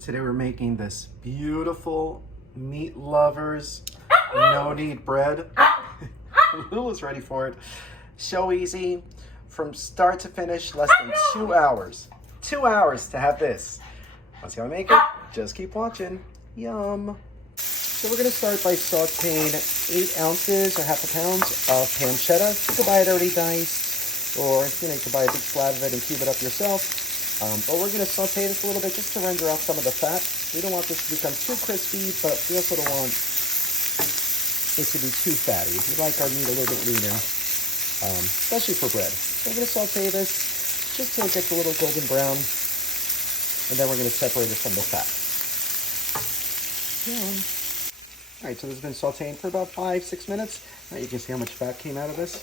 Today we're making this beautiful meat lovers no knead bread. Lula's ready for it. So easy, from start to finish, less than 2 hours. 2 hours to have this. Want to see how I make it? Just keep watching. Yum. So we're gonna start by sauteing 8 ounces or half a pound of pancetta. You can buy it already diced, or you can buy a big slab of it and cube it up yourself. But we're gonna saute this a little bit just to render out some of the fat. We don't want this to become too crispy, but we also don't want it to be too fatty. We like our meat a little bit leaner, especially for bread. So we're gonna saute this just till it gets a little golden brown, and then we're gonna separate it from the fat. Yum. All right, so this has been sauteing for about 5-6 minutes. Now you can see how much fat came out of this.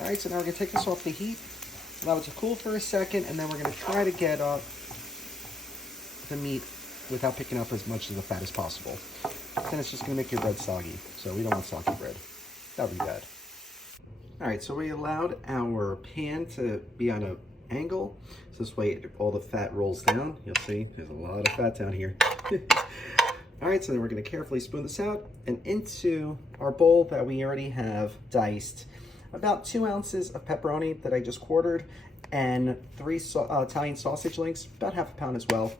All right, so now we're gonna take this off the heat, allow it to cool for a second, and then we're gonna try to get the meat without picking up as much of the fat as possible. Then it's just gonna make your bread soggy, so we don't want soggy bread. That would be bad. All right, so we allowed our pan to be on an angle, so this way all the fat rolls down. You'll see there's a lot of fat down here. All right, so then we're gonna carefully spoon this out and into our bowl that we already have diced. About 2 ounces of pepperoni that I just quartered, and 3 Italian sausage links, about half a pound as well.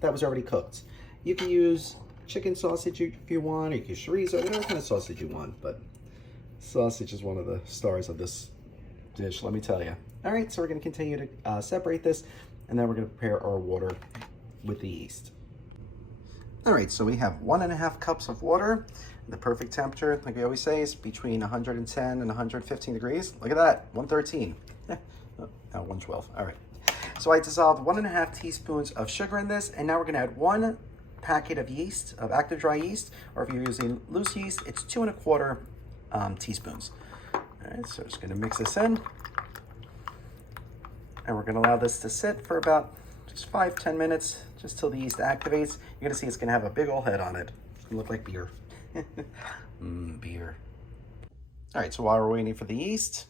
That was already cooked. You can use chicken sausage if you want, or you can use chorizo, whatever kind of sausage you want, but sausage is one of the stars of this dish, let me tell you. All right, so we're gonna continue to separate this, and then we're gonna prepare our water with the yeast. All right, so we have 1.5 cups of water. The perfect temperature, like we always say, is between 110 and 115 degrees. Look at that, 113. Oh, now 112, all right. So I dissolved 1.5 teaspoons of sugar in this, and now we're gonna add 1 packet of yeast, of active dry yeast, or if you're using loose yeast, it's 2.25 teaspoons. All right, so just gonna mix this in, and we're gonna allow this to sit for about just 5-10 minutes, just till the yeast activates. You're gonna see it's gonna have a big old head on it. It's gonna look like beer. Beer. All right, so while we're waiting for the yeast,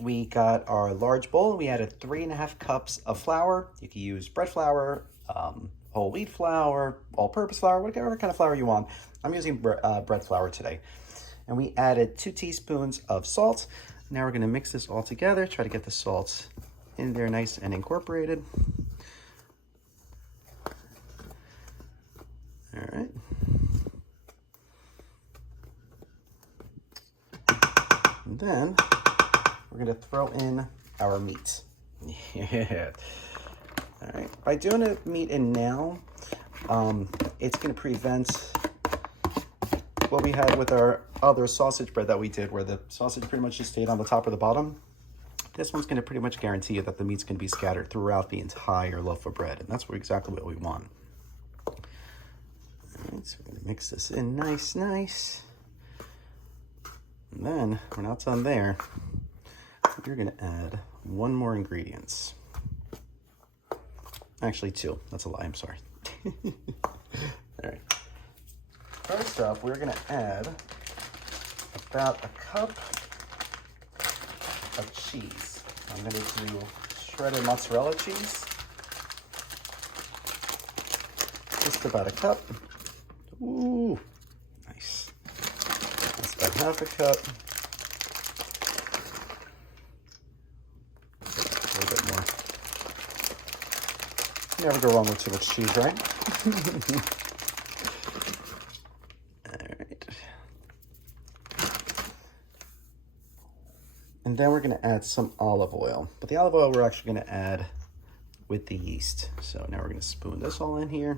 we got our large bowl. We added 3.5 cups of flour. You can use bread flour, whole wheat flour, all-purpose flour, whatever kind of flour you want. I'm using bread flour today. And we added 2 teaspoons of salt. Now we're gonna mix this all together, try to get the salt in there nice and incorporated. All right. And then we're gonna throw in our meat. Yeah. All right. By doing the meat in now, it's gonna prevent what we had with our other sausage bread that we did, where the sausage pretty much just stayed on the top or the bottom. This one's gonna pretty much guarantee you that the meat's gonna be scattered throughout the entire loaf of bread, and that's exactly what we want. All right, so we're gonna mix this in nice. And then, we're not done there. You're gonna add 1 more ingredient. Actually 2, that's a lie, I'm sorry. All right. First up, we're gonna add about 1 cup of cheese. I'm gonna do shredded mozzarella cheese. Just about 1 cup. Ooh, nice. That's about half a cup. A little bit more. Never go wrong with too much cheese, right? All right. And then we're gonna add some olive oil. But the olive oil we're actually gonna add with the yeast. So now we're gonna spoon this all in here.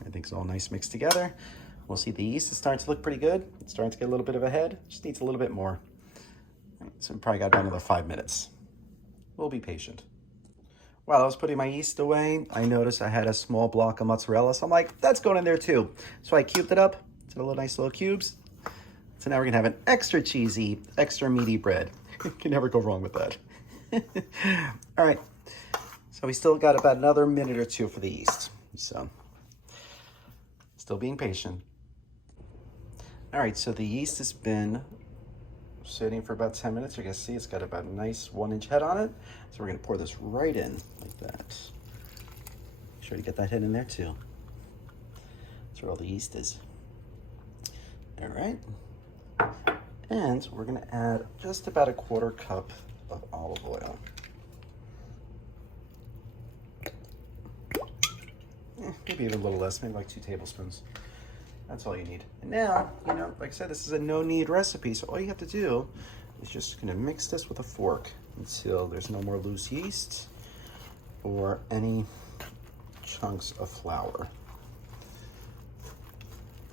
Everything's all nice mixed together. We'll see the yeast is starting to look pretty good. It's starting to get a little bit of a head. Just needs a little bit more. So we probably got about another 5 minutes. We'll be patient. While I was putting my yeast away, I noticed I had a small block of mozzarella. So I'm like, that's going in there too. So I cubed it up to little nice little cubes. So now we're gonna have an extra cheesy, extra meaty bread. Can never go wrong with that. All right, so we still got about another minute or 2 for the yeast. So still being patient. All right, so the yeast has been sitting for about 10 minutes. You can see it's got about a nice 1-inch head on it. So we're gonna pour this right in like that. Make sure you get that head in there too. That's where all the yeast is. All right. And we're gonna add just about a 1/4 cup of olive oil. Maybe even a little less, maybe like 2 tablespoons. That's all you need. And now, you know, like I said, this is a no-knead recipe, so all you have to do is just gonna mix this with a fork until there's no more loose yeast or any chunks of flour.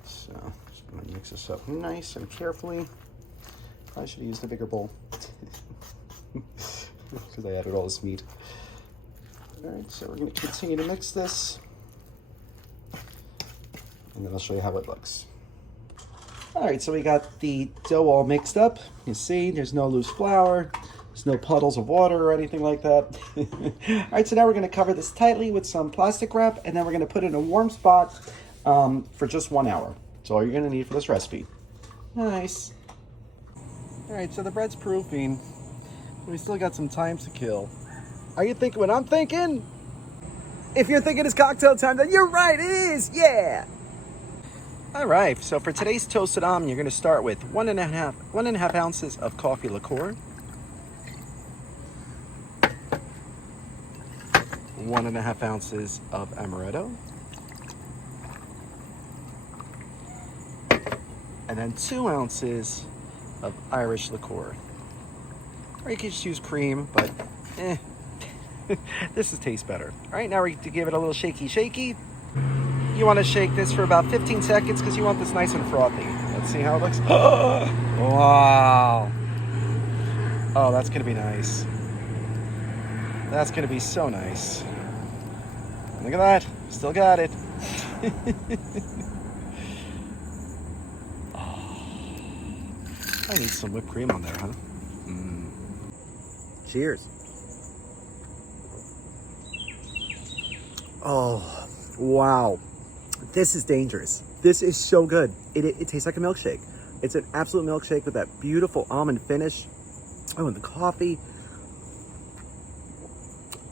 So, just gonna mix this up nice and carefully. I should have used a bigger bowl because I added all this meat. All right, so we're gonna continue to mix this. And then I'll show you how it looks. All right, so we got the dough all mixed up. You see, there's no loose flour. There's no puddles of water or anything like that. All right, so now we're gonna cover this tightly with some plastic wrap, and then we're gonna put it in a warm spot for just 1 hour. That's all you're gonna need for this recipe. Nice. All right, so the bread's proofing. We still got some time to kill. Are you thinking what I'm thinking? If you're thinking it's cocktail time, then you're right, it is, yeah! All right, so for today's toasted almond, you're gonna start with 1.5 ounces of coffee liqueur, 1.5 ounces of amaretto, and then 2 ounces of Irish liqueur. Or you could just use cream, but this tastes better. All right, now we're going to give it a little shaky. You want to shake this for about 15 seconds because you want this nice and frothy. Let's see how it looks. Wow. Oh, that's going to be nice. That's going to be so nice. Look at that. Still got it. I need some whipped cream on there, huh? Cheers. Oh, wow. This is dangerous. This is so good. It tastes like a milkshake. It's an absolute milkshake with that beautiful almond finish. Oh, and the coffee.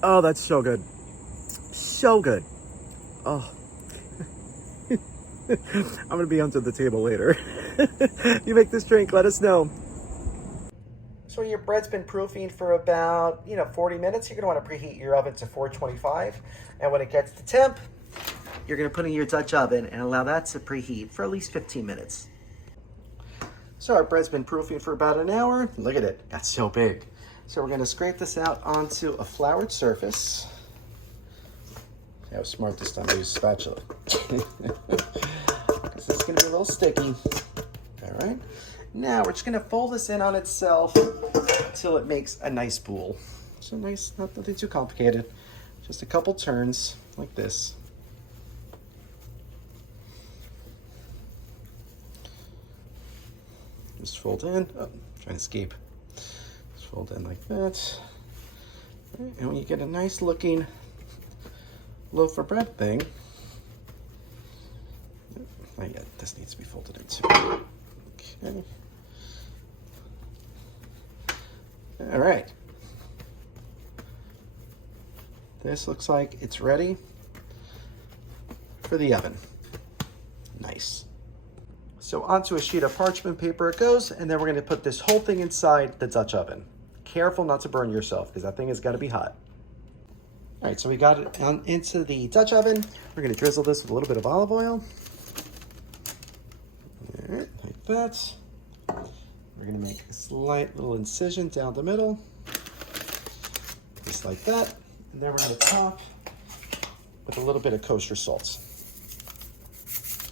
Oh, that's so good. So good. Oh. I'm gonna be under the table later. You make this drink, let us know. So when your bread's been proofing for about 40 minutes, you're gonna want to preheat your oven to 425. And when it gets to temp, you're gonna put in your Dutch oven and allow that to preheat for at least 15 minutes. So our bread's been proofing for about an hour. Look at it, that's so big. So we're gonna scrape this out onto a floured surface. How smart this time, I use a spatula. Because this is gonna be a little sticky. All right, now we're just gonna fold this in on itself until it makes a nice bowl. So nice, not nothing too complicated. Just a couple turns like this. Just fold in, oh, trying to escape. Just fold in like that. Right, and when you get a nice looking loaf of bread thing, not yet, this needs to be folded in too. Okay. All right. This looks like it's ready for the oven. Nice. So onto a sheet of parchment paper it goes, and then we're gonna put this whole thing inside the Dutch oven. Careful not to burn yourself, because that thing has gotta be hot. All right, so we got it into the Dutch oven. We're gonna drizzle this with a little bit of olive oil. All right, like that. We're gonna make a slight little incision down the middle, just like that. And then we're gonna top with a little bit of kosher salt.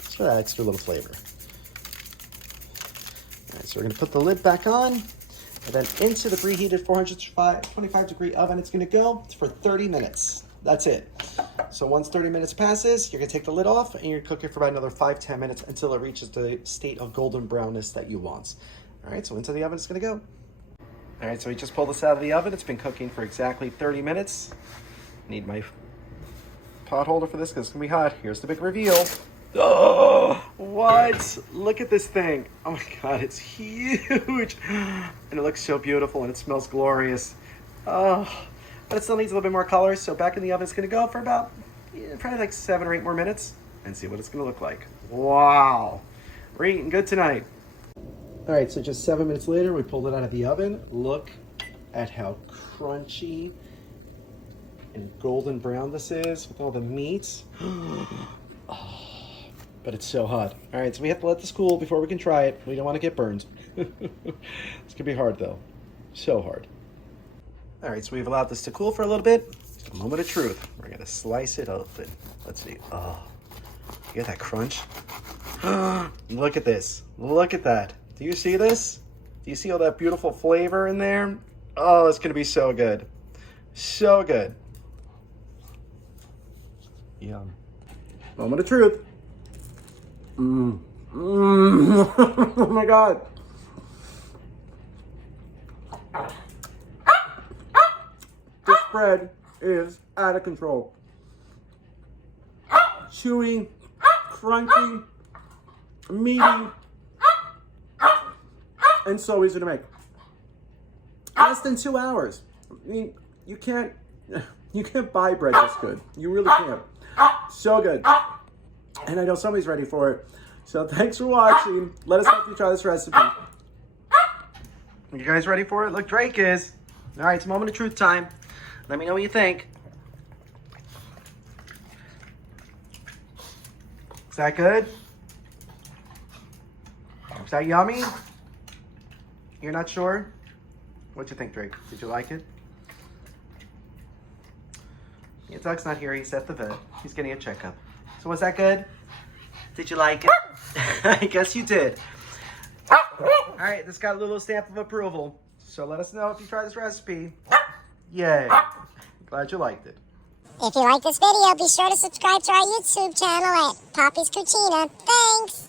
So that extra little flavor. All right, so we're gonna put the lid back on, and then into the preheated 425-degree oven it's gonna go for 30 minutes. That's it. So once 30 minutes passes, you're gonna take the lid off and you're gonna cook it for about another 5-10 minutes until it reaches the state of golden brownness that you want. All right, so into the oven it's gonna go. All right, so we just pulled this out of the oven. It's been cooking for exactly 30 minutes. Need my pot holder for this because it's gonna be hot. Here's the big reveal. Oh, What? Look at this thing. Oh my God, it's huge. And it looks so beautiful and it smells glorious. Oh, but it still needs a little bit more color. So back in the oven, it's gonna go for about, probably like 7 or 8 more minutes and see what it's gonna look like. Wow, we're eating good tonight. All right, so just 7 minutes later, we pulled it out of the oven. Look at how crunchy and golden brown this is with all the meats. Oh, but it's so hot. All right, so we have to let this cool before we can try it. We don't want to get burned. It's gonna be hard though, so hard. All right, so we've allowed this to cool for a little bit. Just a moment of truth. We're gonna slice it open. Let's see. Oh, you get that crunch? Look at this. Look at that. Do you see this? Do you see all that beautiful flavor in there? Oh, it's gonna be so good. So good. Yum. Moment of truth. Oh my God. This bread is out of control. Chewy, crunchy, meaty, and so easy to make. Less than 2 hours. I mean, you can't buy bread this good. You really can't. So good. And I know somebody's ready for it. So thanks for watching. Let us know if you try this recipe. You guys ready for it? Look, Drake is. All right, it's a moment of truth time. Let me know what you think. Is that good? Is that yummy? You're not sure? What'd you think, Drake? Did you like it? Yeah, Doug's not here. He's at the vet. He's getting a checkup. So was that good? Did you like it? I guess you did. All right, this got a little stamp of approval. So let us know if you try this recipe. Yay. Glad you liked it. If you like this video, be sure to subscribe to our YouTube channel at Poppy's Cucina. Thanks!